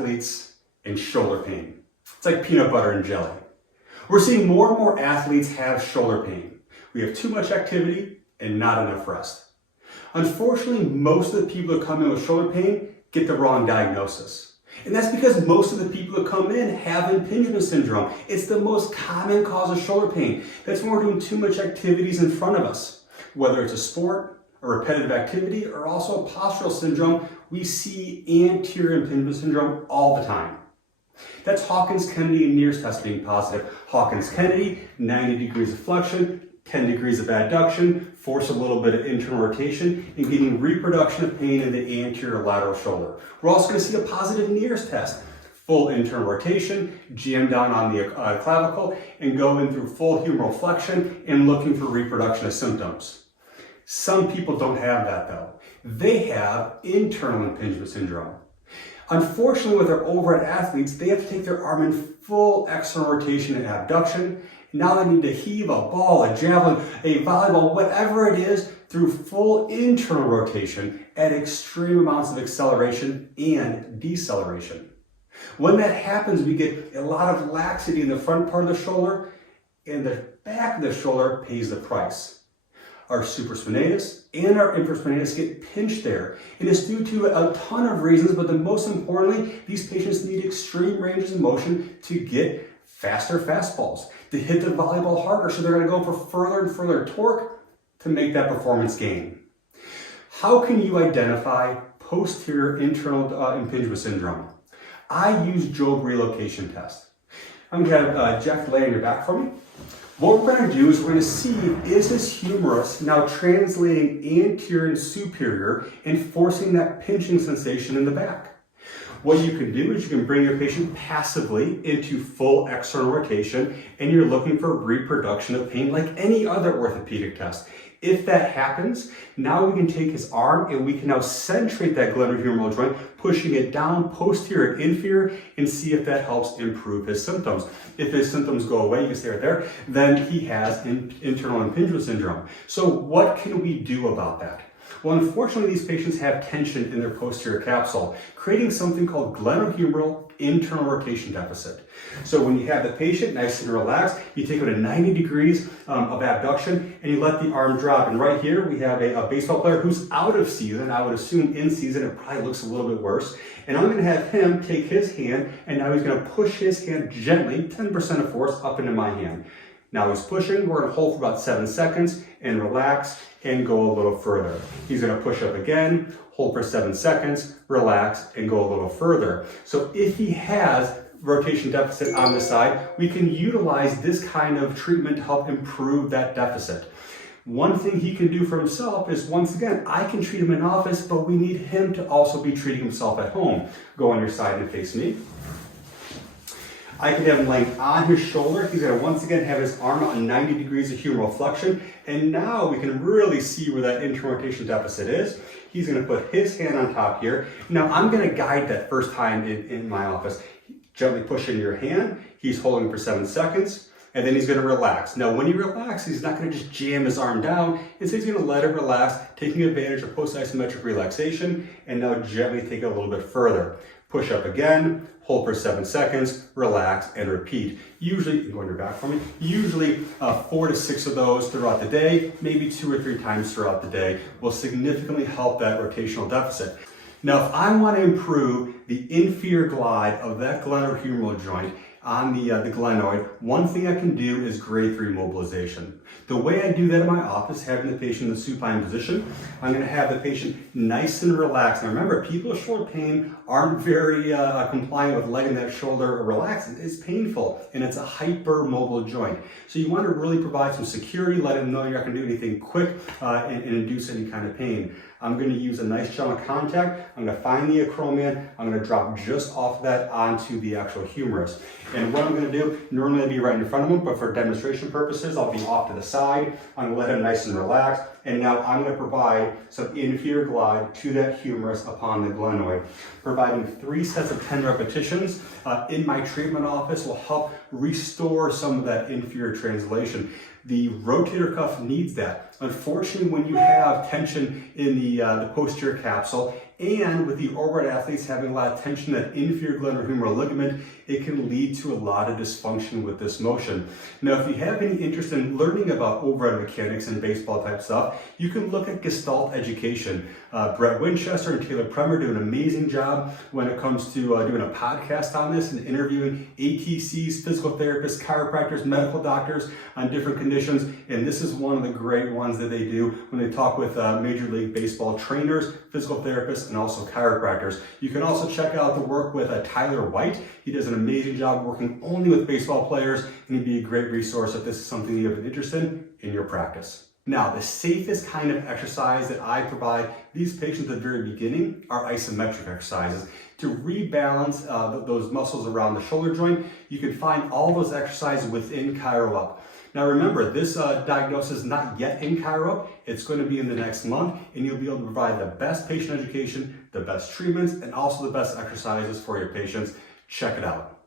athletes and shoulder pain. It's like peanut butter and jelly. We're seeing more and more athletes have shoulder pain. We have too much activity and not enough rest. Unfortunately, most of the people that come in with shoulder pain get the wrong diagnosis. And that's because most of the people that come in have impingement syndrome. It's the most common cause of shoulder pain. That's when we're doing too much activities in front of us. Whether it's a sport, a repetitive activity, or also a postural syndrome, we see anterior impingement syndrome all the time. That's Hawkins-Kennedy and Neer's test being positive. Hawkins-Kennedy, 90 degrees of flexion, 10 degrees of adduction, force a little bit of internal rotation, and getting reproduction of pain in the anterior lateral shoulder. We're also going to see a positive Neer's test. Full internal rotation, jam down on the clavicle, and go in through full humeral flexion and looking for reproduction of symptoms. Some people don't have that though. They have internal impingement syndrome. Unfortunately, with our overhead athletes, they have to take their arm in full external rotation and abduction. Now they need to heave a ball, a javelin, a volleyball, whatever it is, through full internal rotation at extreme amounts of acceleration and deceleration. When that happens, we get a lot of laxity in the front part of the shoulder, and the back of the shoulder pays the price. Our supraspinatus and our infraspinatus get pinched there. And it's due to a ton of reasons, but the most importantly, these patients need extreme ranges of motion to get faster fastballs, to hit the volleyball harder, so they're going to go for further and further torque to make that performance gain. How can you identify posterior internal impingement syndrome? I use Jobe relocation test. I'm going to have Jeff lay on your back for me. What we're going to do is we're going to see, is this humerus now translating anterior and superior and forcing that pinching sensation in the back? What you can do is you can bring your patient passively into full external rotation, and you're looking for reproduction of pain like any other orthopedic test. If that happens, now we can take his arm and we can now centrate that glenohumeral joint, pushing it down posterior and inferior, and see if that helps improve his symptoms. If his symptoms go away, you can stay right there, then he has internal impingement syndrome. So what can we do about that? Well, unfortunately, these patients have tension in their posterior capsule, creating something called glenohumeral internal rotation deficit. So when you have the patient nice and relaxed, you take it at 90 degrees of abduction and you let the arm drop. And right here, we have a baseball player who's out of season. I would assume in season, it probably looks a little bit worse. And I'm gonna have him take his hand, and now he's gonna push his hand gently, 10% of force, up into my hand. Now he's pushing, we're gonna hold for about 7 seconds and relax and go a little further. He's gonna push up again, hold for 7 seconds, relax, and go a little further. So if he has rotation deficit on the side, we can utilize this kind of treatment to help improve that deficit. One thing he can do for himself is, once again, I can treat him in office, but we need him to also be treating himself at home. Go on your side and face me. I can have him laying on his shoulder. He's going to once again have his arm out 90 degrees of humeral flexion. And now we can really see where that internal rotation deficit is. He's going to put his hand on top here. Now I'm going to guide that first time in my office. Gently push in your hand. He's holding for 7 seconds. And then he's going to relax. Now when he relaxes, he's not going to just jam his arm down. Instead, he's going to let it relax, taking advantage of post-isometric relaxation, and now gently take it a little bit further. Push up again, hold for 7 seconds, relax, and repeat. Usually, you can go on your back for me, usually 4 to 6 of those throughout the day, maybe 2 or 3 times throughout the day, will significantly help that rotational deficit. Now, if I want to improve the inferior glide of that glenohumeral joint on the glenoid, one thing I can do is grade 3 mobilization. The way I do that in my office, having the patient in the supine position, I'm going to have the patient nice and relaxed. Now remember, people with shoulder pain aren't very compliant with letting that shoulder relax. It's painful, and it's a hypermobile joint. So you want to really provide some security, let them know you're not going to do anything quick and induce any kind of pain. I'm going to use a nice gentle contact. I'm going to find the acromion. I'm going to drop just off that onto the actual humerus. And what I'm going to do, normally I'd be right in front of him, but for demonstration purposes, I'll be off to the side. I'm going to let him nice and relax. And now I'm going to provide some inferior glide to that humerus upon the glenoid. Providing 3 sets of 10 repetitions in my treatment office will help restore some of that inferior translation. The rotator cuff needs that. Unfortunately, when you have tension in the posterior capsule And with the overhead athletes having a lot of tension at inferior glenohumeral ligament, it can lead to a lot of dysfunction with this motion. Now, if you have any interest in learning about overhead mechanics and baseball type stuff, you can look at Gestalt education. Brett Winchester and Taylor Premer do an amazing job when it comes to doing a podcast on this and interviewing ATCs, physical therapists, chiropractors, medical doctors on different conditions. And this is one of the great ones that they do when they talk with Major League Baseball trainers, physical therapists, and also chiropractors. You can also check out the work with Tyler White. He does an amazing job working only with baseball players, and he'd be a great resource if this is something you have an interest in your practice. Now, the safest kind of exercise that I provide these patients at the very beginning are isometric exercises to rebalance those muscles around the shoulder joint. You can find all those exercises within ChiroUp. Now remember, this diagnosis is not yet in ChiroUp. It's going to be in the next month, and you'll be able to provide the best patient education, the best treatments, and also the best exercises for your patients. Check it out.